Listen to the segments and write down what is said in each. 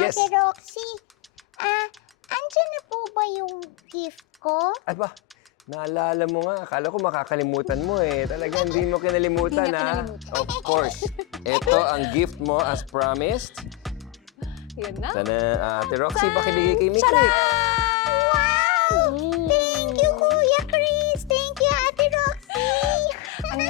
Yes. Ate Roxy, andyan na po ba yung gift ko? Aba, naalala mo nga. Akala ko makakalimutan mo eh. Talaga hindi mo kinalimutan, Hindi niya ha? kinalimutan. Of course. Ito ang gift mo as promised. Yan na. Sana, Ate Roxy, pakibigay kay Mikrik. Wow! Thank you, Kuya Chris! Thank you, Ate Roxy! Ang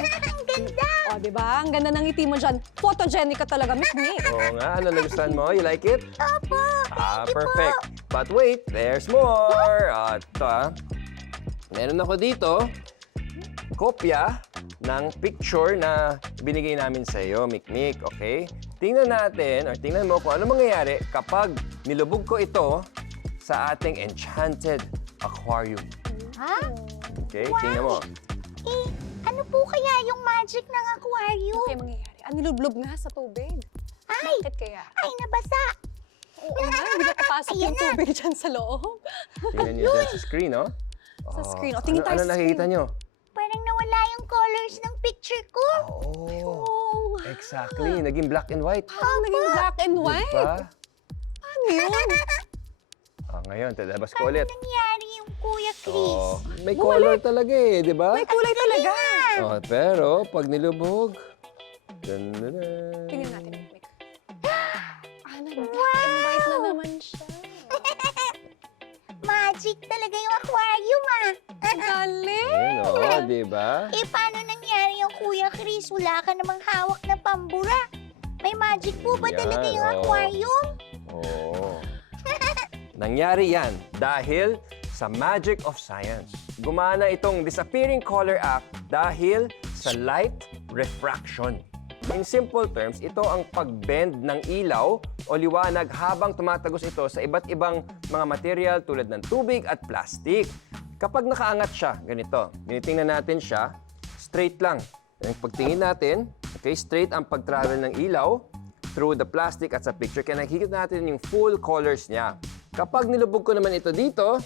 ganda! O, di ba? Ang ganda ng ngiti mo dyan. Photogenic ka talaga, Miss Nick. Oo nga, ano nagustuhan mo? You like it? Opo! Thank you Perfect. po! But wait, there's more. Ito, meron ako dito, kopya ng picture na binigay namin sa iyo, Mikmik, okay? Tingnan natin, or tingnan mo kung ano mangyayari kapag nilubog ko ito sa ating enchanted aquarium. Ha? Okay, tingnan mo. Eh, ano po kaya yung magic ng aquarium? Ano kaya mangyayari? Nilublob nga sa tubig. Ay! Bakit kaya? Ay, nabasa! Oo nga, hindi na papasok Ayan yung na. tubig dyan sa loob. Tingnan niyo dyan sa screen, oh. Sa screen. O, tingin tayo ano sa nakikita screen. niyo? Parang nawala yung colors ng picture ko. Oh, Oo. exactly. Naging black and white. Parang naging black and white. Diba? Ano yun? Ngayon, talabas ko ulit. Nangyari yung Kuya Chris. Oh, may color talaga eh, di ba? May kulay talaga. Oh, pero pag nilubog, dun. Tingnan natin, Mick. Nag-black and white na naman siya. Magic talaga yung aquarium, Ang galing. Ayun, oh, di ba? Eh, paano nangyari yung Kuya Chris? Wala ka namang hawak na pambura. May magic po ba Yan, talaga yung oh. aquarium? Oo. Nangyari yan dahil sa magic of science. Gumana itong disappearing color act dahil sa light refraction. In simple terms, ito ang pag-bend ng ilaw o liwanag habang tumatagos ito sa iba't ibang mga material tulad ng tubig at plastic. Kapag nakaangat siya, ganito, tinitingnan natin siya, straight lang. Yung pagtingin natin, okay, straight ang pag-travel ng ilaw through the plastic at sa picture. Kaya nakikita natin yung full colors niya. Kapag nilubog ko naman ito dito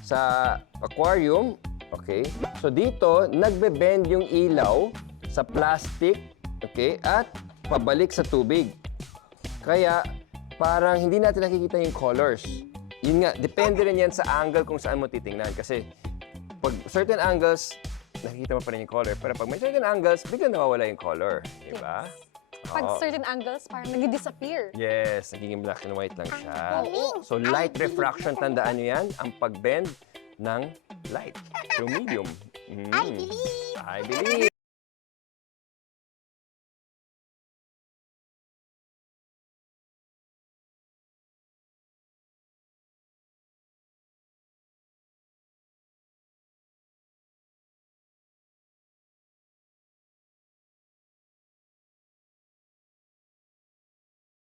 sa aquarium, okay, so dito, nagbe-bend yung ilaw sa plastic, okay, at pabalik sa tubig. Kaya parang hindi natin nakikita yung colors. Yun nga, depende rin yan sa angle kung saan mo titingnan. Kasi pag certain angles, nakikita mo pa rin yung color. Pero pag may certain angles, biglang nawawala yung color. Diba? Pag Oo. certain angles, parang nag-disappear. Yes, nagiging black and white lang siya. galing. So light refraction, tandaan nyo yan, ang pag-bend ng light through medium. I believe. I believe.